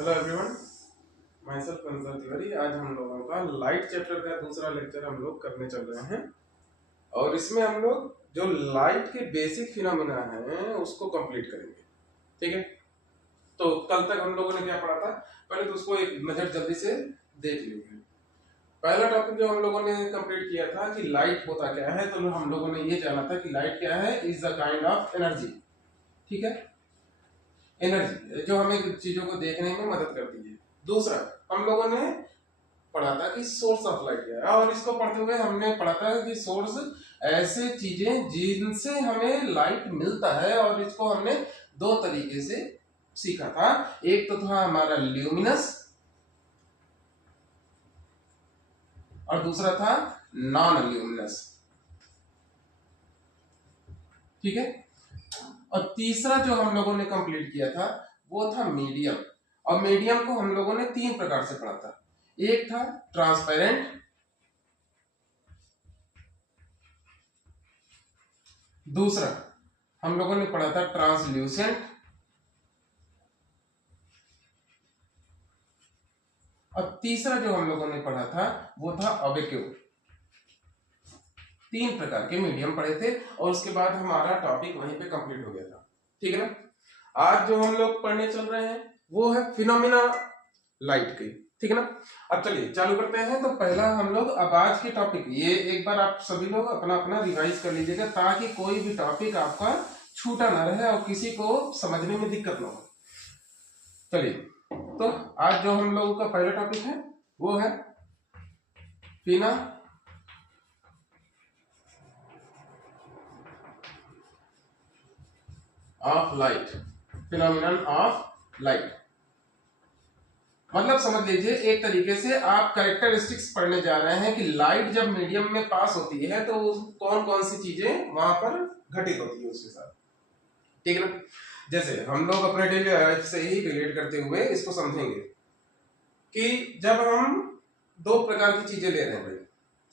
Hello everyone, माय सेल्फ कंसर तिवारी। आज हम लोगों का लाइट चैप्टर का दूसरा लेक्चर हम लोग करने चल रहे हैं और इसमें हम लोग जो लाइट के बेसिक फिनोमिना हैं उसको कंप्लीट करेंगे। ठीक है, तो कल तक हम लोगों ने क्या पढ़ा था, पहले तो उसको एक नजर जल्दी से देख लीजिए। पहला टॉपिक जो हम लोगों ने कंप्लीट किया था कि लाइट होता क्या है, तो हम लोगों ने ये जाना था कि लाइट क्या है, is the kind of energy. ठीक है, एनर्जी जो हमें चीजों को देखने में मदद करती है। दूसरा हम लोगों ने पढ़ा था कि सोर्स ऑफ लाइट क्या है, और इसको पढ़ते हुए हमने पढ़ा था कि सोर्स ऐसे चीजें जिनसे हमें लाइट मिलता है, और इसको हमने दो तरीके से सीखा था। एक तो था हमारा ल्यूमिनस और दूसरा था नॉन ल्यूमिनस। ठीक है, और तीसरा जो हम लोगों ने कंप्लीट किया था वो था मीडियम, और मीडियम को हम लोगों ने तीन प्रकार से पढ़ा था। एक था ट्रांसपेरेंट, दूसरा हम लोगों ने पढ़ा था ट्रांसल्यूसेंट, और तीसरा जो हम लोगों ने पढ़ा था वो था ऑब्लिक्यू। तीन प्रकार के मीडियम पढ़े थे और उसके बाद हमारा टॉपिक वहीं पे कंप्लीट हो गया था। ठीक है ना, आज जो हम लोग पढ़ने चल रहे हैं वो है फिनोमिना लाइट की। ठीक है ना, अब चलिए चालू करते हैं। तो पहला हम लोग अब आज के टॉपिक, ये एक बार आप सभी लोग अपना अपना रिवाइज कर लीजिएगा ताकि कोई भी टॉपिक आपका छूटा ना रहे और किसी को समझने में दिक्कत ना हो। चलिए, तो आज जो हम लोगों का पहला टॉपिक है वो है phenomena of light, phenomenon of light. मतलब समझ लीजिए एक तरीके से आप कैरेक्टरिस्टिक्स पढ़ने जा रहे हैं कि लाइट जब मीडियम में पास होती है तो कौन कौन सी चीजें वहां पर घटित होती है उसके साथ। ठीक है ना, जैसे हम लोग अपने डेली लाइफ से ही रिलेट करते हुए इसको समझेंगे कि जब हम दो प्रकार की चीजें ले रहे हैं भाई।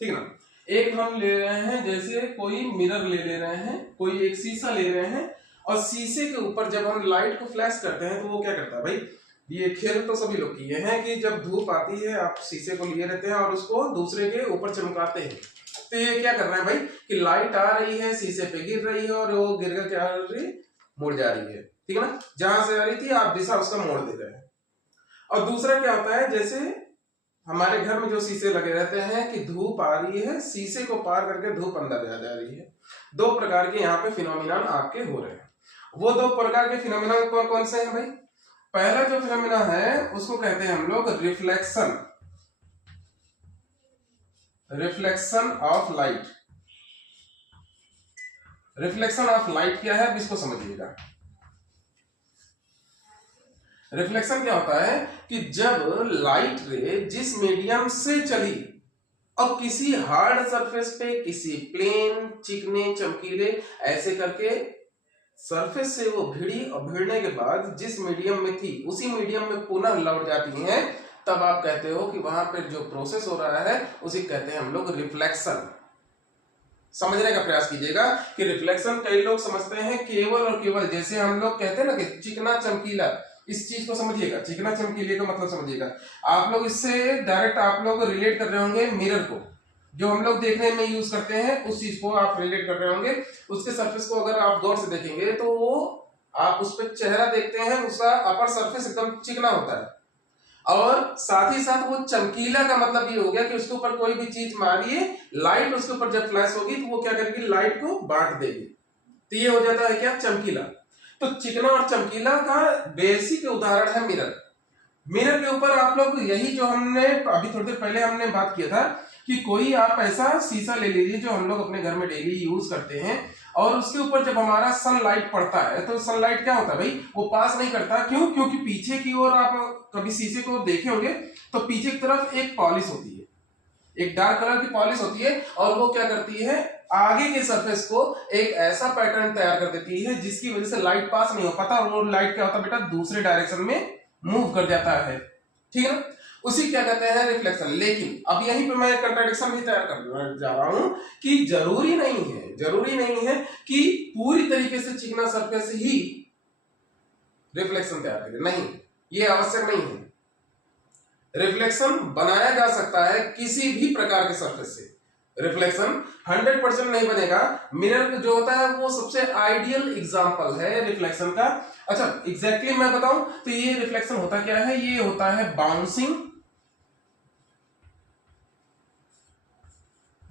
ठीक है ना, एक हम ले रहे हैं जैसे कोई मिरर ले रहे हैं, कोई एक शीशा ले रहे हैं, और शीशे के ऊपर जब हम लाइट को फ्लैश करते हैं तो वो क्या करता है भाई, ये खेल तो सभी लोग किए हैं कि जब धूप आती है आप शीशे को लिए रहते हैं और उसको दूसरे के ऊपर चमकाते हैं। तो ये क्या कर रहा है भाई कि लाइट आ रही है, शीशे पे गिर रही है और वो गिर कर क्या कर रही है, मुड़ जा रही है। ठीक है ना, जहां से आ रही थी आप दिशा उसका मोड़ दे रहे हैं। और दूसरा क्या होता है, जैसे हमारे घर में जो शीशे लगे रहते हैं कि धूप आ रही है, शीशे को पार करके धूप अंदर जा रही है। दो प्रकार के यहाँ पे फिनोमिना आपके हो रहे हैं। वो दो प्रकार के फिनोमिना कौन कौन से हैं भाई? पहला जो फिनोमिना है उसको कहते हैं हम लोग reflection, reflection of light. Reflection of light क्या है, अब इसको समझिएगा। रिफ्लेक्शन क्या होता है कि जब लाइट रे जिस मीडियम से चली और किसी हार्ड सरफेस पे, किसी प्लेन, चिकने, चमकीले ऐसे करके सरफेस से वो भिड़ी और भिड़ने के बाद जिस मीडियम में थी उसी मीडियम में पुनः लौट जाती हैं, तब आप कहते हो कि वहां पर जो प्रोसेस हो रहा है उसे कहते हैं हम लोग रिफ्लेक्शन। समझने का प्रयास कीजिएगा कि रिफ्लेक्शन कई लोग समझते हैं केवल और केवल, जैसे हम लोग कहते हैं ना कि चिकना चमकीला, इस चीज को समझिएगा, चिकना चमकीले का मतलब समझिएगा। आप लोग इससे डायरेक्ट आप लोग रिलेट कर रहे होंगे मिरर को, जो हम लोग देखने में यूज करते हैं उस चीज को आप रिलेट कर रहे होंगे। उसके सरफेस को अगर आप गौर से देखेंगे तो वो आप उस पर चेहरा देखते हैं, उसका अपर सरफेस एकदम चिकना होता है, और साथ ही साथ वो चमकीला का मतलब ये हो गया कि उसके ऊपर कोई भी चीज मारिए, लाइट उसके ऊपर जब फ्लैश होगी तो वो क्या करेगी, लाइट को बांट देगी। तो ये हो जाता है क्या, चमकीला। तो चिकना और चमकीला का बेसिक उदाहरण है मिरर। मिरर के ऊपर आप लोग यही जो हमने अभी थोड़ी देर पहले हमने बात किया था कि कोई आप ऐसा शीशा ले लीजिए जो हम लोग अपने घर में डेली यूज करते हैं, और उसके ऊपर जब हमारा सनलाइट पड़ता है तो सनलाइट क्या होता है भाई, वो पास नहीं करता। क्यों? क्योंकि पीछे की ओर आप कभी शीशे को देखे होंगे तो पीछे की तरफ एक पॉलिश होती है, एक डार्क कलर की पॉलिश होती है, और वो क्या करती है, आगे के सरफेस को एक ऐसा पैटर्न तैयार कर देती है जिसकी वजह से लाइट पास नहीं हो पाता, और वो लाइट क्या होता है बेटा, दूसरे डायरेक्शन में मूव कर जाता है। ठीक है ना, उसी क्या कहते हैं, रिफ्लेक्शन। लेकिन अब यहीं पे मैं एक कंट्राडिक्शन भी तैयार कर जा रहा हूं कि जरूरी नहीं है कि पूरी तरीके से चिकना सरफेस ही रिफ्लेक्शन तैयार करे। नहीं, ये आवश्यक नहीं है। रिफ्लेक्शन बनाया जा सकता है किसी भी प्रकार के सरफेस से। रिफ्लेक्शन 100% नहीं बनेगा। मिरर जो होता है वो सबसे आइडियल एग्जांपल है रिफ्लेक्शन का। अच्छा एग्जैक्टली मैं बताऊं तो ये रिफ्लेक्शन होता क्या है, ये होता है बाउंसिंग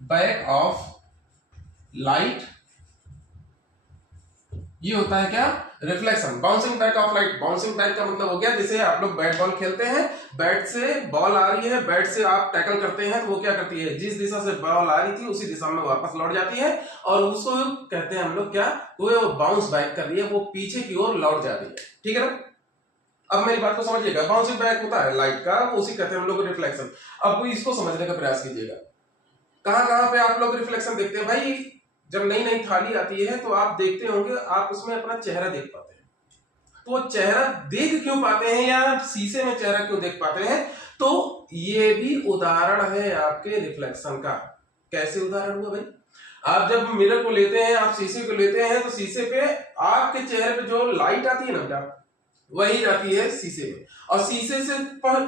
बैक ऑफ लाइट। ये होता है क्या, reflection, bouncing back of light. Bouncing back का मतलब हो गया जैसे आप लोग बैट बॉल खेलते हैं, बैट से बॉल आ रही है, बैट से आप टैकल करते हैं तो वो क्या करती है, जिस दिशा से बॉल आ रही थी उसी दिशा में वापस लौट जाती है और उसको कहते हैं हम लोग क्या, वो बाउंस बैक कर रही है, वो पीछे की ओर लौट जा रही है। ठीक है ना, अब मेरी बात को समझिएगा। बाउंसिंग बैक होता है लाइट का, उसी कहते हैं हम लोग रिफ्लेक्शन। अब इसको समझने का प्रयास कीजिएगा। कहां कहां पे आप लोग रिफ्लेक्शन देखते हैं भाई, जब नई नई थाली आती है तो आप देखते होंगे, आप उसमें अपना चेहरा देख पाते हैं। तो वो चेहरा देख क्यों पाते हैं या शीशे में चेहरा क्यों देख पाते हैं, तो ये भी उदाहरण है आपके रिफ्लेक्शन का। कैसे उदाहरण हुआ भाई, आप जब मिरर को लेते हैं, आप शीशे को लेते हैं तो शीशे पे आपके चेहरे पे जो लाइट आती है ना बेटा, वही जाती है शीशे में, और शीशे से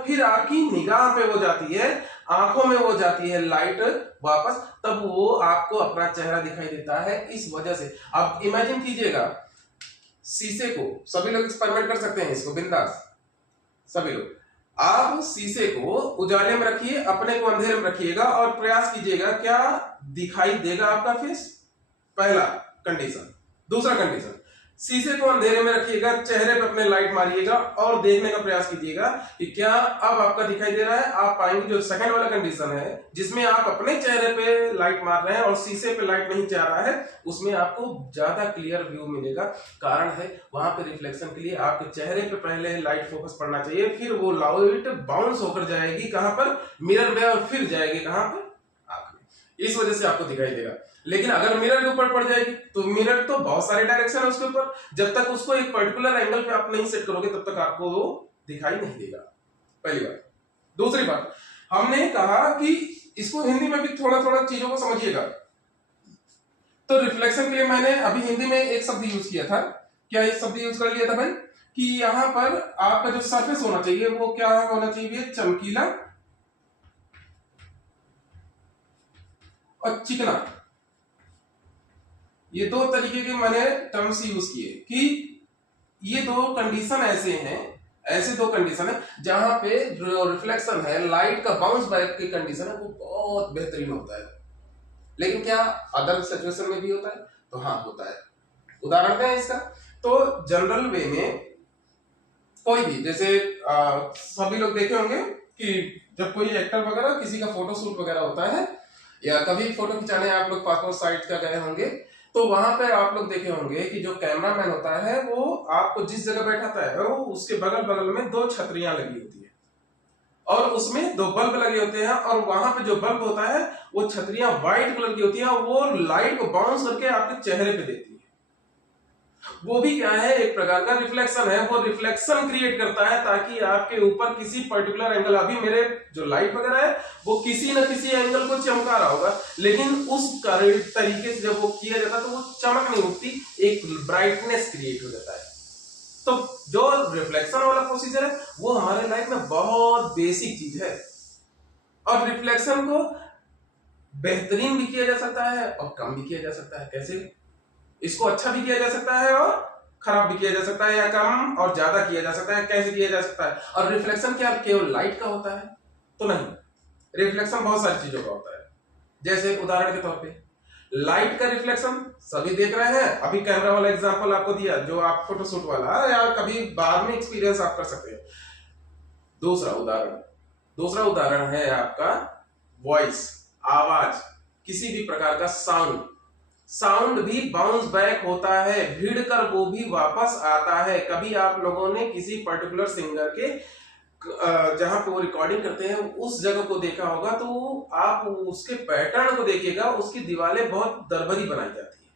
फिर आपकी निगाह पे वो जाती है, आंखों में वो जाती है लाइट वापस, तब वो आपको अपना चेहरा दिखाई देता है। इस वजह से आप इमेजिन कीजिएगा शीशे को, सभी लोग एक्सपेरिमेंट कर सकते हैं इसको बिंदास, सभी लोग। आप शीशे को उजाले में रखिए, अपने को अंधेरे में रखिएगा और प्रयास कीजिएगा क्या दिखाई देगा आपका फेस, पहला कंडीशन। दूसरा कंडीशन, शीशे को अंधेरे में रखिएगा, चेहरे पे अपने लाइट मारिएगा और देखने का प्रयास कीजिएगा कि क्या अब आपका दिखाई दे रहा है। आप पाएंगे जो सेकंड वाला कंडीशन है जिसमें आप अपने चेहरे पे लाइट मार रहे हैं और शीशे पे लाइट नहीं जा रहा है, उसमें आपको ज्यादा क्लियर व्यू मिलेगा। कारण है वहां पे रिफ्लेक्शन के लिए आपके चेहरे पे पहले लाइट फोकस पड़ना चाहिए, फिर वो लाइट बाउंस होकर जाएगी कहां पर, मिरर में, और फिर जाएगी कहां पर, आंख में। इस वजह से आपको दिखाई देगा। लेकिन अगर मिरर के ऊपर पड़ जाएगी तो मिरर तो बहुत सारे डायरेक्शन है उसके ऊपर, जब तक उसको एक पर्टिकुलर एंगल पे आप नहीं सेट करोगे तब तक आपको वो दिखाई नहीं देगा, पहली बात। दूसरी बात, हमने कहा कि इसको हिंदी में भी थोड़ा थोड़ा चीजों को समझिएगा। तो रिफ्लेक्शन के लिए मैंने अभी हिंदी में एक शब्द यूज किया था, क्या एक शब्द यूज कर लिया था भाई, कि यहां पर आपका जो सरफेस होना चाहिए वो क्या होना चाहिए, चमकीला और चिकना। ये दो तरीके के मैंने टर्म्स यूज किए कि ये दो कंडीशन ऐसे हैं, ऐसे दो कंडीशन है जहां पे जो रिफ्लेक्शन है, लाइट का बाउंस बैक की कंडीशन है, वो बहुत बेहतरीन होता है। लेकिन क्या अदर सिचुएशन में भी होता है, तो हाँ होता है। उदाहरण क्या है इसका, तो जनरल वे में कोई भी, जैसे सभी लोग देखे होंगे कि जब कोई एक्टर वगैरह किसी का फोटो शूट वगैरह होता है, या कभी फोटो खिंचाने आप लोग पासपोर्ट साइट का गए होंगे, तो वहां पर आप लोग देखे होंगे कि जो कैमरामैन होता है वो आपको जिस जगह बैठाता है वो उसके बगल बगल में दो छतरियां लगी होती है और उसमें दो बल्ब लगे होते हैं, और वहां पे जो बल्ब होता है वो छतरियां व्हाइट कलर की होती है और वो लाइट को बाउंस करके आपके चेहरे पे देती है। वो भी क्या है, एक प्रकार का रिफ्लेक्शन है। वो रिफ्लेक्शन क्रिएट करता है ताकि आपके ऊपर किसी पर्टिकुलर एंगल, अभी मेरे जो लाइट वगैरह है वो किसी न किसी एंगल को चमका रहा होगा, लेकिन उस तरीके से जब वो किया जाता है तो वो चमक नहीं उठती, एक ब्राइटनेस क्रिएट हो जाता है। तो जो रिफ्लेक्शन वाला प्रोसीजर है वो हमारे लाइफ में बहुत बेसिक चीज है, और रिफ्लेक्शन को बेहतरीन भी किया जा सकता है और कम भी किया जा सकता है। कैसे, इसको अच्छा भी किया जा सकता है और खराब भी किया जा सकता है, या कम और ज्यादा किया जा सकता है। कैसे किया जा सकता है, और रिफ्लेक्शन क्या केवल लाइट का होता है, तो नहीं, रिफ्लेक्शन बहुत सारी चीजों का होता है। जैसे उदाहरण के तौर पे लाइट का रिफ्लेक्शन सभी देख रहे हैं, अभी कैमरा वाला एग्जांपल आपको दिया जो आप फोटोशूट वाला, या कभी बाद में एक्सपीरियंस आप कर सकते हैं। दूसरा उदाहरण है आपका वॉइस, आवाज, किसी भी प्रकार का साउंड भी बाउंस बैक होता है, भीड़ कर वो भी वापस आता है। कभी आप लोगों ने किसी पर्टिकुलर सिंगर के जहां पे वो रिकॉर्डिंग करते हैं उस जगह को देखा होगा, तो आप उसके पैटर्न को देखिएगा, उसकी दीवारें बहुत दरबरी बनाई जाती है,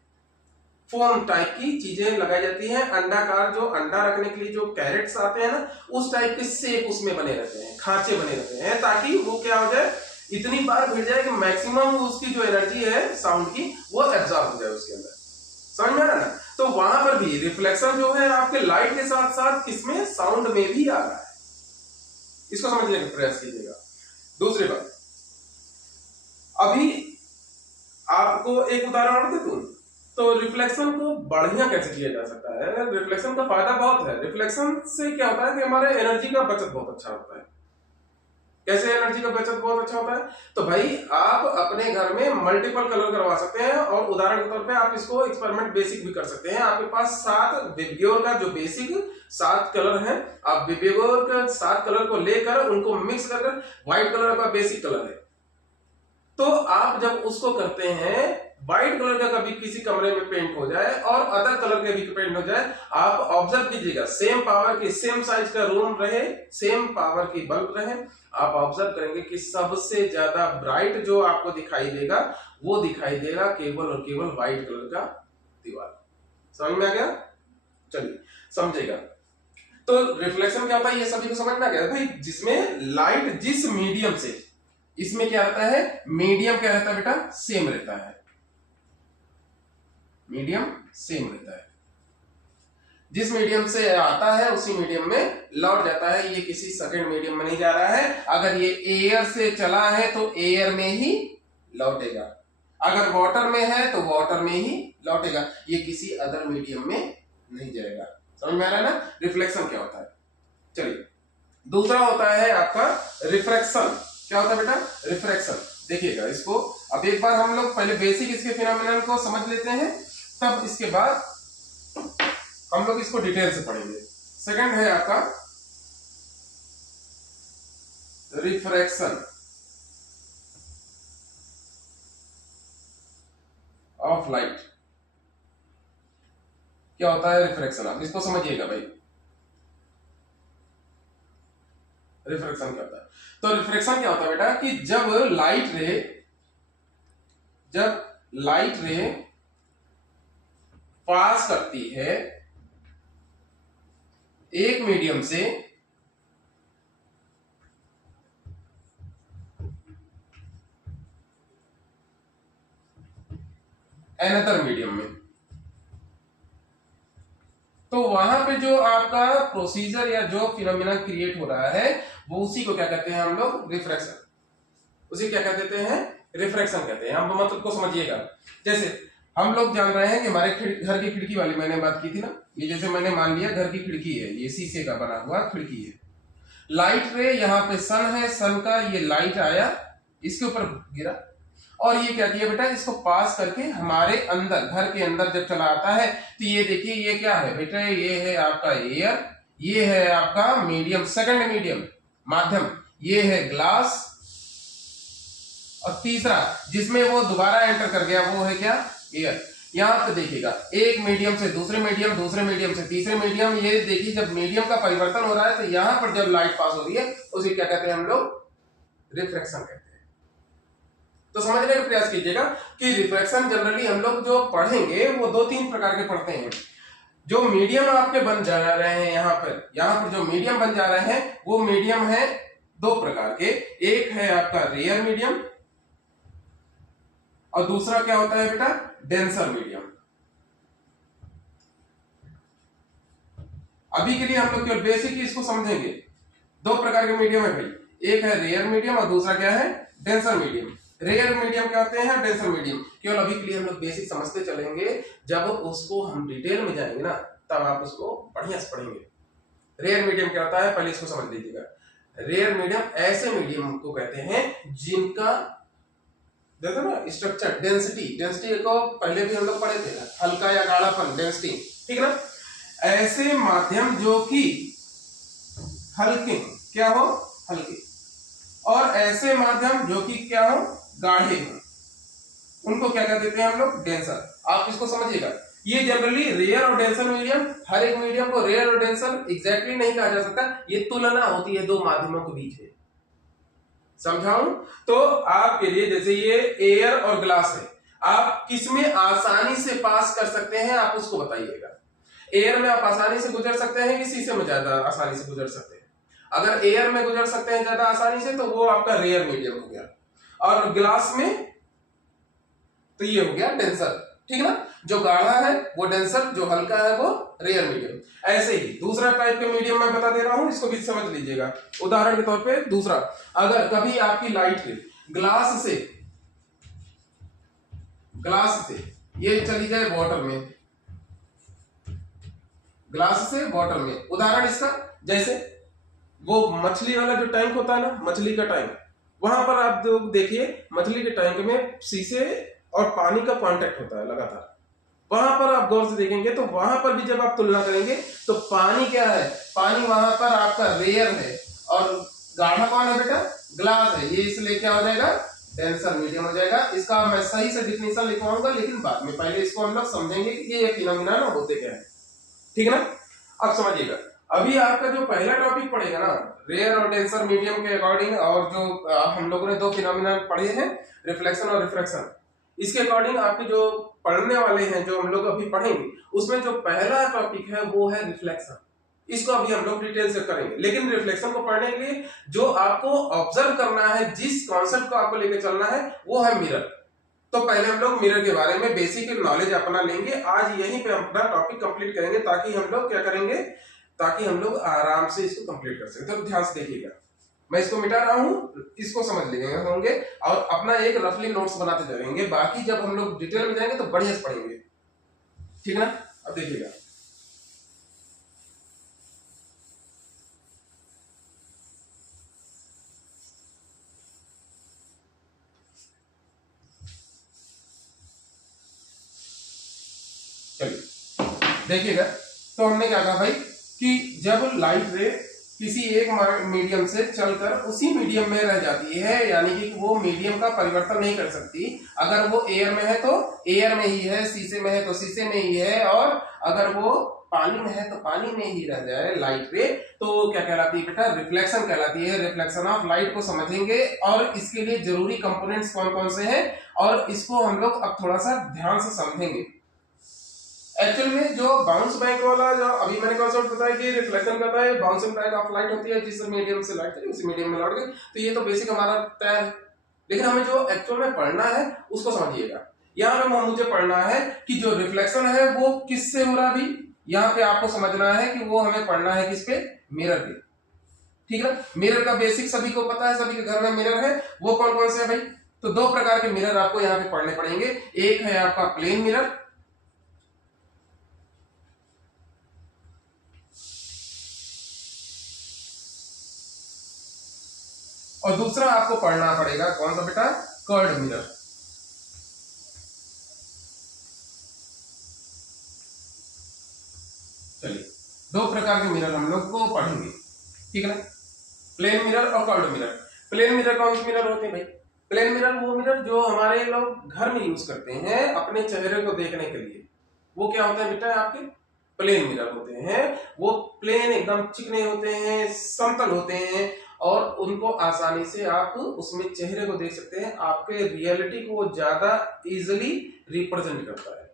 फोम टाइप की चीजें लगाई जाती हैं, अंडाकार जो अंडा रखने के लिए जो कैरेट्स आते हैं ना, उस टाइप के शेप उसमें बने रहते हैं, खांचे बने रहते हैं, ताकि वो क्या हो जाए, इतनी बार भिड़ जाए कि मैक्सिमम उसकी जो एनर्जी है साउंड की वो एब्जॉर्ब हो जाए उसके अंदर। समझ में आ रहा ना। तो वहां पर भी रिफ्लेक्शन जो है आपके लाइट के साथ साथ किसमें, साउंड में भी आ रहा है। इसको समझने का प्रयास कीजिएगा। दूसरी बात, अभी आपको एक उदाहरण दे दूं तो रिफ्लेक्शन को बढ़िया कैसे किया जा सकता है। रिफ्लेक्शन का फायदा बहुत है। रिफ्लेक्शन से क्या होता है कि हमारे एनर्जी का बचत बहुत अच्छा होता है। कैसे एनर्जी का बचत बहुत अच्छा होता है, तो भाई आप अपने घर में मल्टीपल कलर करवा सकते हैं, और उदाहरण के तौर पे आप इसको एक्सपेरिमेंट बेसिक भी कर सकते हैं। आपके पास 7 विबग्योर का जो बेसिक 7 कलर है, आप विबग्योर का 7 कलर को लेकर उनको मिक्स कर व्हाइट कलर का बेसिक कलर है, तो आप जब उसको करते हैं व्हाइट कलर का कभी किसी कमरे में पेंट हो जाए और अदर कलर का भी पेंट हो जाए, आप ऑब्जर्व कीजिएगा, सेम पावर की सेम साइज का रूम रहे, सेम पावर की बल्ब रहे, आप ऑब्जर्व करेंगे कि सबसे ज्यादा ब्राइट जो आपको दिखाई देगा वो दिखाई देगा केवल और केवल व्हाइट कलर का दीवार। समझ में आ गया? चलिए समझेगा। तो रिफ्लेक्शन क्या होता है ये सभी को समझ में आ गया भाई, जिसमें लाइट जिस मीडियम से, इसमें क्या रहता है, मीडियम क्या रहता है बेटा, सेम रहता है, मीडियम सेम रहता है। जिस मीडियम से आता है उसी मीडियम में लौट जाता है। ये किसी सेकंड मीडियम में नहीं जा रहा है। अगर ये एयर से चला है तो एयर में ही लौटेगा, अगर वाटर में है तो वाटर में ही लौटेगा, ये किसी अदर मीडियम में नहीं जाएगा। समझ में आ रहा है ना रिफ्लेक्शन क्या होता है। चलिए दूसरा होता है आपका रिफ्रैक्शन। क्या होता है बेटा, रिफ्रैक्शन। देखिएगा इसको, अब एक बार हम लोग पहले बेसिक इसके फिनोमेनन को समझ लेते हैं, तब इसके बाद हम लोग इसको डिटेल से पढ़ेंगे। सेकंड है आपका रिफ्रैक्शन ऑफ लाइट। क्या होता है रिफ्रैक्शन, आप इसको समझिएगा भाई। रिफ्रैक्शन क्या होता है, तो रिफ्रैक्शन क्या होता है बेटा कि जब लाइट रे पास करती है एक मीडियम से अनदर मीडियम में, तो वहां पे जो आपका प्रोसीजर या जो फिनोमिना क्रिएट हो रहा है वो उसी को क्या कहते हैं हम लोग, रिफ्रैक्शन। उसी क्या कह देते हैं, रिफ्रैक्शन कहते हैं। हम मतलब को समझिएगा, जैसे हम लोग जान रहे हैं कि हमारे घर की खिड़की वाली मैंने बात की थी ना, ये जैसे मैंने मान लिया घर की खिड़की है, ये शीशे का बना हुआ खिड़की है, लाइट रे यहाँ पे सन है, सन का ये लाइट आया इसके ऊपर गिरा, और ये क्या किया बेटा, इसको पास करके हमारे अंदर, घर के अंदर जब चला आता है, तो ये देखिए ये क्या है बेटा, ये है आपका एयर, ये है आपका मीडियम, सेकंड मीडियम माध्यम, ये है ग्लास, और तीसरा जिसमें वो दोबारा एंटर कर गया वो है क्या, एयर। यहां पे देखिएगा एक मीडियम से दूसरे मीडियम, दूसरे मीडियम से तीसरे मीडियम, ये देखिए जब मीडियम का परिवर्तन हो रहा है तो यहां पर जब लाइट पास हो रही है उसे क्या कहते हैं हम लोग, रिफ्रैक्शन कहते हैं। तो समझने का प्रयास कीजिएगा कि रिफ्रैक्शन जनरली हम लोग जो पढ़ेंगे वो 2-3 प्रकार के पढ़ते हैं। जो मीडियम आपके बन जा रहे हैं यहाँ पर जो मीडियम बन जा रहे हैं वो मीडियम है 2 प्रकार के, एक है आपका रेयर मीडियम और दूसरा क्या होता है बेटा, डेंसर मीडियम। अभी के लिए हम लोग केवल बेसिक इसको समझेंगे। 2 प्रकार के मीडियम है भाई, एक है रेयर मीडियम और दूसरा क्या है, डेंसर मीडियम। रेयर मीडियम क्या होते हैं, डेंसर मीडियम, केवल अभी के लिए हम लोग बेसिक समझते चलेंगे, जब उसको हम डिटेल में जाएंगे ना तब आप उसको बढ़िया से पढ़ेंगे। रेयर मीडियम क्या होता है पहले इसको समझ लीजिएगा। रेयर मीडियम ऐसे मीडियम को कहते हैं जिनका देखो ना स्ट्रक्चर, डेंसिटी को पहले भी हम लोग पढ़े थे ना, हल्का या गाढ़ापन, डेंसिटी, ठीक ना। ऐसे माध्यम जो कि हल्के, क्या हो, हल्के, और ऐसे माध्यम जो कि क्या हो, गाढ़े हो, उनको क्या कहते हैं हम लोग, डेंसर। आप इसको समझिएगा, ये जनरली रेयर और डेंसर मीडियम, हर एक मीडियम को रेयर और डेंसर एग्जैक्टली नहीं कहा जा सकता, ये तुलना होती है 2 माध्यमों के बीच में। समझाऊं तो आपके लिए, जैसे ये एयर और ग्लास है, आप किसमें आसानी से पास कर सकते हैं आप उसको बताइएगा। एयर में आप आसानी से गुजर सकते हैं कि शीशे में ज्यादा आसानी से गुजर सकते हैं? अगर एयर में गुजर सकते हैं ज्यादा आसानी से तो वो आपका रेयर मीडियम हो गया, और ग्लास में तो ये हो गया डेंसर, ठीक ना। जो गाढ़ा है वो डेंसर, जो हल्का है वो रेयर मीडियम। ऐसे ही दूसरा टाइप के मीडियम मैं बता दे रहा हूं, इसको भी समझ लीजिएगा। उदाहरण के तौर पे दूसरा, अगर कभी आपकी लाइट रे ग्लास से ये चली जाए वाटर में, ग्लास से वाटर में, उदाहरण इसका जैसे वो मछली वाला जो टैंक होता है ना, मछली का टैंक, वहां पर आप जो देखिए मछली के टैंक में शीशे और पानी का कांटेक्ट होता है लगातार। वहां पर आप गौर से देखेंगे तो वहां पर भी जब आप तुलना करेंगे तो पानी क्या है, पानी वहां पर आपका रेयर है और गाढ़ा कौन है बेटा, ग्लास है। ये इसलिए क्या हो जाएगा, डेंसर मीडियम हो जाएगा। इसका मैं सही से डिफिनेशन लिखवाऊंगा लेकिन बाद में, पहले इसको हम लोग समझेंगे कि ये फिनोमिना ना होते क्या है, ठीक है ना। अब समझिएगा, अभी आपका जो पहला टॉपिक पड़ेगा ना रेयर और डेंसर मीडियम के अकॉर्डिंग, और जो हम लोगों ने दो फिनोमिना पढ़े हैं रिफ्लेक्शन और रिफ्रैक्शन, इसके अकॉर्डिंग आपके जो पढ़ने वाले हैं, जो हम लोग अभी पढ़ेंगे, उसमें जो पहला टॉपिक है वो है रिफ्लेक्शन। इसको अभी हम लोग डिटेल से करेंगे, लेकिन रिफ्लेक्शन को पढ़ने के लिए जो आपको ऑब्जर्व करना है, जिस कॉन्सेप्ट को आपको लेकर चलना है वो है मिरर। तो पहले हम लोग मिरर के बारे में बेसिक नॉलेज अपना लेंगे, आज यहीं पे हम अपना टॉपिक कंप्लीट करेंगे, ताकि हम लोग क्या करेंगे, ताकि हम लोग आराम से इसको कंप्लीट कर सकें। तो ध्यान से देखिएगा, मैं इसको मिटा रहा हूं, इसको समझ लेंगे होंगे और अपना एक रफली नोट्स बनाते जाएंगे। बाकी जब हम लोग डिटेल में जाएंगे तो बढ़िया से पढ़ेंगे, ठीक है ना। अब देखिएगा, चलिए देखिएगा। तो हमने क्या कहा भाई कि जब लाइट रे किसी एक मीडियम से चलकर उसी मीडियम में रह जाती है, यानी कि वो मीडियम का परिवर्तन नहीं कर सकती। अगर वो एयर में है तो एयर में ही है, शीशे में है तो शीशे में ही है, और अगर वो पानी में है तो पानी में ही रह जाए लाइट रे, तो क्या कहलाती है बेटा, रिफ्लेक्शन कहलाती है। रिफ्लेक्शन ऑफ लाइट को समझेंगे और इसके लिए जरूरी कंपोनेंट्स कौन कौन से हैं, और इसको हम लोग अब थोड़ा सा ध्यान से समझेंगे। एक्चुअल में जो बाउंस बैक वाला जो अभी मैंने कॉन्सेप्ट बताया कि रिफ्लेक्शन करता है, बाउंसिंग बैक ऑफ लाइट होती है, जिस मीडियम से लाइट चली उसी मीडियम में लौट गई, तो ये तो बेसिक हमारा तय है। लेकिन हमें जो एक्चुअल में पढ़ना है उसको समझिएगा। यहाँ पे मुझे पढ़ना है कि जो रिफ्लेक्शन है वो किससे हो रहा है। अभी यहाँ पे आपको समझना है कि वो हमें पढ़ना है किस पे, मिरर पे, ठीक है। मिरर का बेसिक सभी को पता है, सभी के घर में मिरर है। वो कौन कौन से है भाई, तो दो प्रकार के मिरर आपको यहाँ पे पढ़ने पड़ेंगे। एक है आपका प्लेन मिरर, और दूसरा आपको पढ़ना पड़ेगा कौन सा बेटा, कर्ड मिरर। चलिए दो प्रकार के मिरर हम लोग को पढ़ेंगे, ठीक है ना, प्लेन मिरर और कर्ड मिरर। प्लेन मिरर कौन से मिरर होते हैं भाई, प्लेन मिरर वो मिरर जो हमारे लोग घर में यूज करते हैं अपने चेहरे को देखने के लिए, वो क्या होता है बेटा, आपके प्लेन मिरर होते हैं। वो प्लेन एकदम चिकने होते हैं, समतल होते हैं, और उनको आसानी से आप उसमें चेहरे को देख सकते हैं। आपके रियलिटी को ज्यादा इजीली रिप्रेजेंट करता है।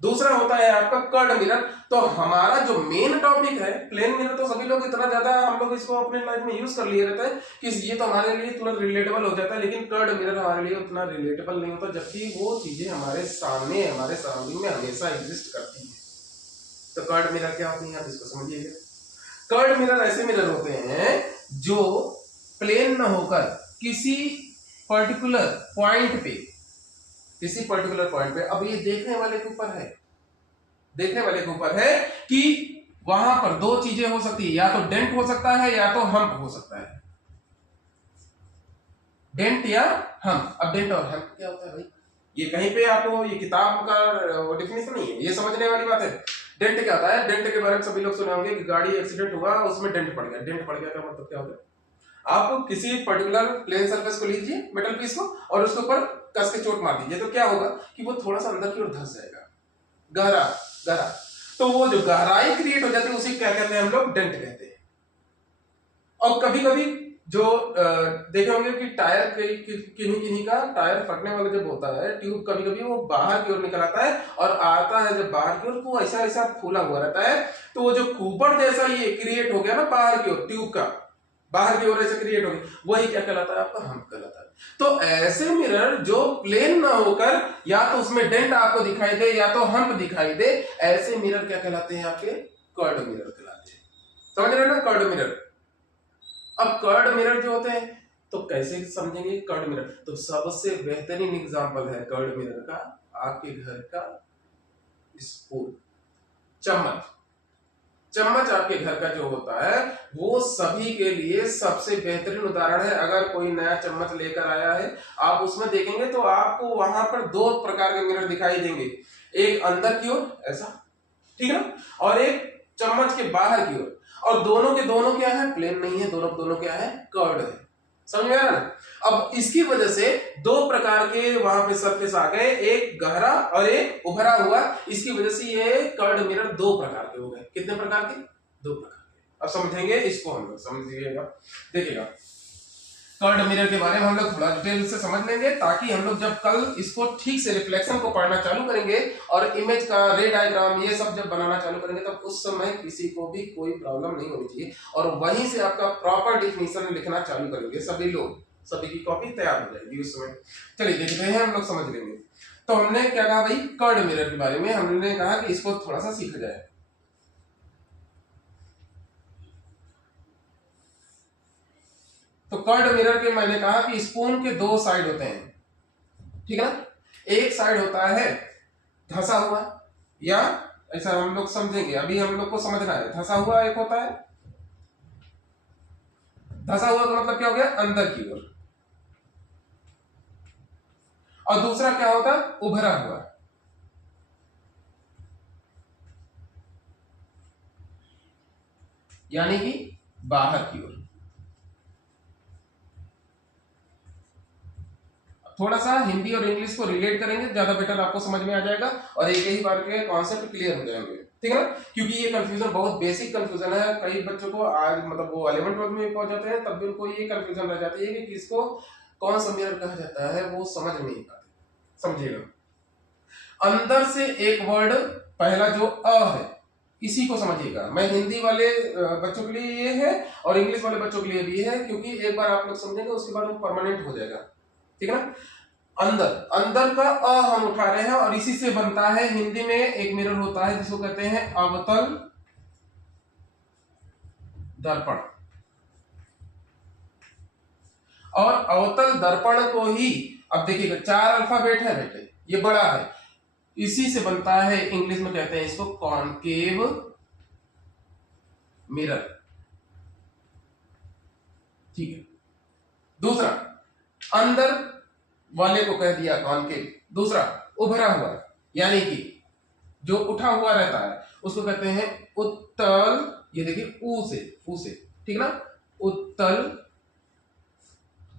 दूसरा होता है आपका कर्ड मिरर। तो हमारा जो मेन टॉपिक है प्लेन मिरर, तो सभी लोग इतना ज्यादा हम लोग इसको अपने लाइफ में यूज कर लिए रहते हैं कि ये तो हमारे लिए तुरंत रिलेटेबल हो जाता है, लेकिन कर्ड मिरर हमारे लिए उतना रिलेटेबल नहीं होता, जबकि वो चीजें हमारे सामने, हमारे सराउंडिंग में हमेशा एग्जिस्ट करती है। तो कर्ड मिरर क्या होती है, आप इसको समझिएगा। कर्ड मिरर ऐसे मिरर होते हैं जो प्लेन न होकर किसी पर्टिकुलर पॉइंट पे, किसी पर्टिकुलर पॉइंट पे, अब ये देखने वाले के ऊपर है, देखने वाले के ऊपर है कि वहां पर दो चीजें हो सकती है, या तो डेंट हो सकता है या तो हम्प हो सकता है। डेंट या हम्प। अब डेंट और हम्प क्या होता है भाई, ये कहीं पे आपको ये किताब का डेफिनेशन नहीं है, ये समझने वाली बात है। डेंट क्या होता है, डेंट के बारे में सभी लोग सुने होंगे कि गाड़ी एक्सीडेंट हुआ, उसमें डेंट पड़ गया। डेंट पड़ गया का मतलब क्या होता है, आप किसी पर्टिकुलर प्लेन सरफेस को लीजिए, मेटल पीस को, और उसके ऊपर कस के चोट मार दीजिए, तो क्या होगा कि वो थोड़ा सा अंदर की ओर धंस जाएगा, गहरा गहरा। तो वो जो गहराई क्रिएट हो जाती है उसी क्या कहते हैं हम लोग, डेंट कहते हैं। और कभी कभी जो देखे होंगे कि टायर किन्हीं किन्हीं का टायर फटने वाला जब होता है, ट्यूब कभी कभी वो बाहर की ओर निकल आता है, और आता है जब बाहर की ओर तो ऐसा ऐसा फूला हुआ रहता है। तो वो जो कुबड़ जैसा ये क्रिएट हो गया ना बाहर की ओर, ट्यूब का बाहर की ओर ऐसे क्रिएट हो गया, वही क्या कहलाता है आपका, हम्प कहलाता है। तो ऐसे मिरर जो प्लेन ना होकर या तो उसमें डेंट आपको दिखाई दे या तो हम्प दिखाई दे, ऐसे मिरर क्या कहलाते हैं? आपके कर्ड मिरर कहलाते हैं। समझ रहे हैं ना कर्ड मिरर? अब कर्ड मिरर जो होते हैं तो कैसे समझेंगे कर्ड मिरर? तो सबसे बेहतरीन एग्जांपल है कर्ड मिरर का आपके घर का स्पून, चम्मच। चम्मच आपके घर का जो होता है वो सभी के लिए सबसे बेहतरीन उदाहरण है। अगर कोई नया चम्मच लेकर आया है, आप उसमें देखेंगे तो आपको वहां पर दो प्रकार के मिरर दिखाई देंगे, एक अंदर की ओर ऐसा, ठीक है ना, और एक चम्मच के बाहर की ओर, और दोनों के दोनों क्या है? प्लेन नहीं है, दोनों दोनों क्या है? कर्ड है। समझ में आ रहा ना? अब इसकी वजह से दो प्रकार के वहां पे सरफेस आ गए, एक गहरा और एक उभरा हुआ। इसकी वजह से ये कर्ड मिरर दो प्रकार के हो गए। कितने प्रकार के? दो प्रकार के। अब समझेंगे इसको, हम लोग समझिएगा, देखिएगा कर्ड मिरर के बारे में हम लोग थोड़ा डिटेल से समझ लेंगे, ताकि हम लोग जब कल इसको ठीक से रिफ्लेक्शन को पढ़ना चालू करेंगे और इमेज का रे डायग्राम ये सब जब बनाना चालू करेंगे, तब उस समय किसी को भी कोई प्रॉब्लम नहीं होनी चाहिए, और वहीं से आपका प्रॉपर डिफिनीशन लिखना चालू करेंगे सभी लोग, सभी की कॉपी तैयार हो जाएगी उस समय। चलिए देखते हैं, हम लोग समझ लेंगे। तो हमने क्या कहा भाई? कर्ड मिरर के बारे में हमने कहा कि इसको थोड़ा सा सीखा जाए। तो कर्ड मिरर के मैंने कहा कि स्पून के दो साइड होते हैं, ठीक है ना? एक साइड होता है धंसा हुआ, या ऐसा हम लोग समझेंगे, अभी हम लोग को समझना है। धंसा हुआ एक होता है, धंसा हुआ का मतलब क्या हो गया? अंदर की ओर। और दूसरा क्या होता है? उभरा हुआ। यानी कि बाहर की ओर। थोड़ा सा हिंदी और इंग्लिश को रिलेट करेंगे, ज्यादा बेटर आपको समझ में आ जाएगा और एक ही बार के कॉन्सेप्ट क्लियर हो जाएंगे, ठीक है ना? क्योंकि ये कंफ्यूजन बहुत बेसिक कंफ्यूजन है। कई बच्चों को आज मतलब वो 11th 12th में पहुंच जाते हैं, तब भी उनको ये कंफ्यूजन रह जाती है कि किसको कौन सा मिरर कहा जाता है, वो समझ नहीं पाते। समझिएगा, अंदर से एक वर्ड पहला जो अ है, इसी को समझिएगा। मैं हिंदी वाले बच्चों के लिए ये है और इंग्लिश वाले बच्चों के लिए भी है, क्योंकि एक बार आप लोग समझेंगे उसके बाद वो परमानेंट हो जाएगा, ठीक है ना? अंदर, अंदर का अ हम उठा रहे हैं और इसी से बनता है हिंदी में एक मिरर होता है जिसको कहते हैं अवतल दर्पण। और अवतल दर्पण को ही, अब देखिएगा 4 अल्फाबेट है बेटे, ये बड़ा है, इसी से बनता है, इंग्लिश में कहते हैं इसको कॉनकेव मिरर, ठीक है। दूसरा, अंदर वाले को कह दिया कॉनकेव। दूसरा, उभरा हुआ, यानी कि जो उठा हुआ रहता है उसको कहते हैं उत्तल। ये देखिए ऊ से, ठीक ना? उत्तल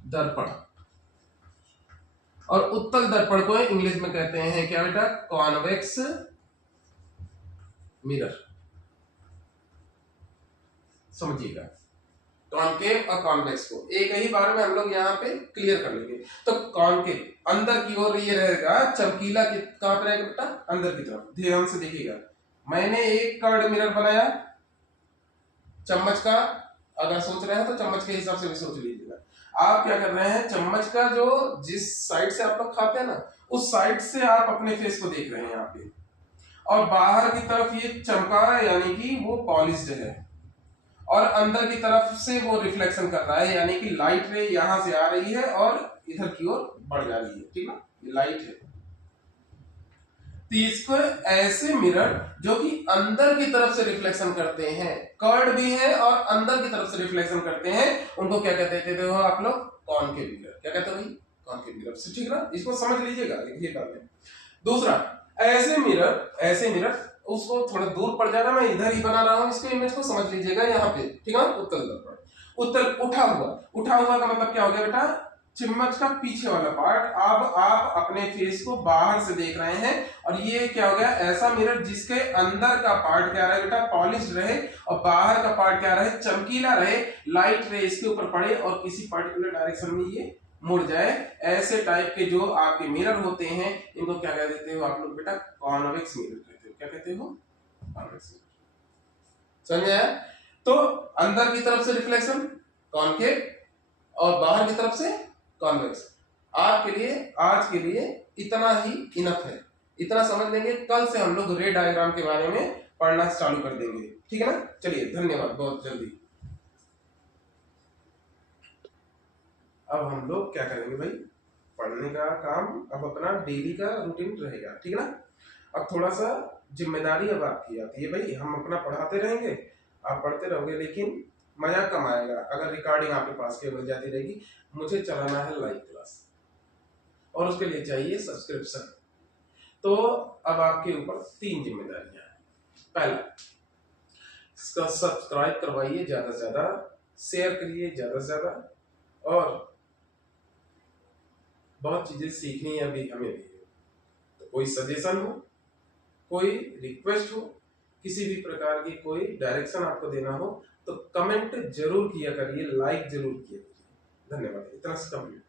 दर्पण। और उत्तल दर्पण को इंग्लिश में कहते हैं क्या बेटा? Convex mirror. समझिएगा, कॉनकेव और कॉन्वेक्स को एक ही बार में हम लोग यहाँ पे क्लियर कर लेंगे। तो कॉनकेव अंदर की ओर ये रहेगा, चमकीला कहां पर रहेगा बेटा? अंदर की तरफ। ध्यान से देखिएगा, मैंने एक कर्ड मिरर बनाया चम्मच का, अगर सोच रहे हैं तो चम्मच के हिसाब से भी सोच लीजिएगा। आप क्या कर रहे हैं, चम्मच का जो जिस साइड से आप लोग खाते हैं ना, उस साइड से आप अपने फेस को देख रहे हैं यहाँ पे, और बाहर की तरफ ये चमका है, यानी कि वो पॉलिश्ड है, और अंदर की तरफ से वो रिफ्लेक्शन कर रहा है, यानी कि लाइट रे यहां से आ रही है और इधर की ओर बढ़ जा रही है, ठीक है? ये लाइट है। तो इसको ऐसे मिरर जो कि अंदर की तरफ से रिफ्लेक्शन करते हैं, कर्ड भी है और अंदर की तरफ से रिफ्लेक्शन करते हैं, उनको क्या कहते थे आप लोग? Concave mirror. क्या कहते हो भाई? कॉनकेव मिरर, ठीक ना? इसको समझ लीजिएगा, लिखिए बात है। दूसरा, ऐसे मिरर उसको थोड़ा दूर पड़ जाना, मैं इधर ही बना रहा हूं इसके इमेज को, समझ लीजिएगा यहाँ पे, ठीक है? उत्तल दर्पण। उत्तल उठा हुआ का मतलब क्या हो गया बेटा? चम्मच का पीछे वाला पार्ट। अब आप अपने फेस को बाहर से देख रहे हैं, और ये क्या हो गया? ऐसा मिरर जिसके अंदर का पार्ट क्या रहे बेटा? पॉलिश रहे, और बाहर का पार्ट क्या रहे? चमकीला रहे, लाइट रे इसके ऊपर पड़े और किसी पर्टिकुलर डायरेक्शन में ये मुड़ जाए। ऐसे टाइप के जो आपके मिरर होते हैं, इनको क्या कह देते हो आप लोग बेटा? कॉन्वेक्स मिरर कहते हो। क्या कहते हो? Convex mirror. समझ आया? तो अंदर की तरफ से रिफ्लेक्शन कॉनकेव, और बाहर की तरफ से कॉन्वेक्स। आपके लिए आज के लिए इतना ही इनफ है, इतना समझ लेंगे। कल से हम लोग रे डायग्राम के बारे में पढ़ना चालू कर देंगे, ठीक है ना। चलिए धन्यवाद, बहुत जल्दी। अब हम लोग क्या करेंगे भाई, पढ़ने का काम अब अपना डेली का रूटीन रहेगा, ठीक है ना। अब थोड़ा सा जिम्मेदारी अब आपकी आती है भाई, हम अपना पढ़ाते रहेंगे, आप पढ़ते रहोगे, लेकिन मजा कम आएगा अगर रिकॉर्डिंग आपके पास केवल जाती रहेगी। मुझे चलाना है लाइव क्लास और उसके लिए चाहिए सब्सक्रिप्शन। तो अब आपके ऊपर 3 जिम्मेदारियां हैं। पहला, इसका सब्सक्राइब करवाइए ज्यादा से ज्यादा, शेयर करिए ज्यादा से ज्यादा, और बहुत चीजें सीखनी है अभी हमें भी। तो कोई सजेशन हो, कोई रिक्वेस्ट हो, किसी भी प्रकार की कोई डायरेक्शन आपको देना हो तो कमेंट जरूर किया करिए, लाइक जरूर किया करिए। धन्यवाद, इतना से कंप्लीट।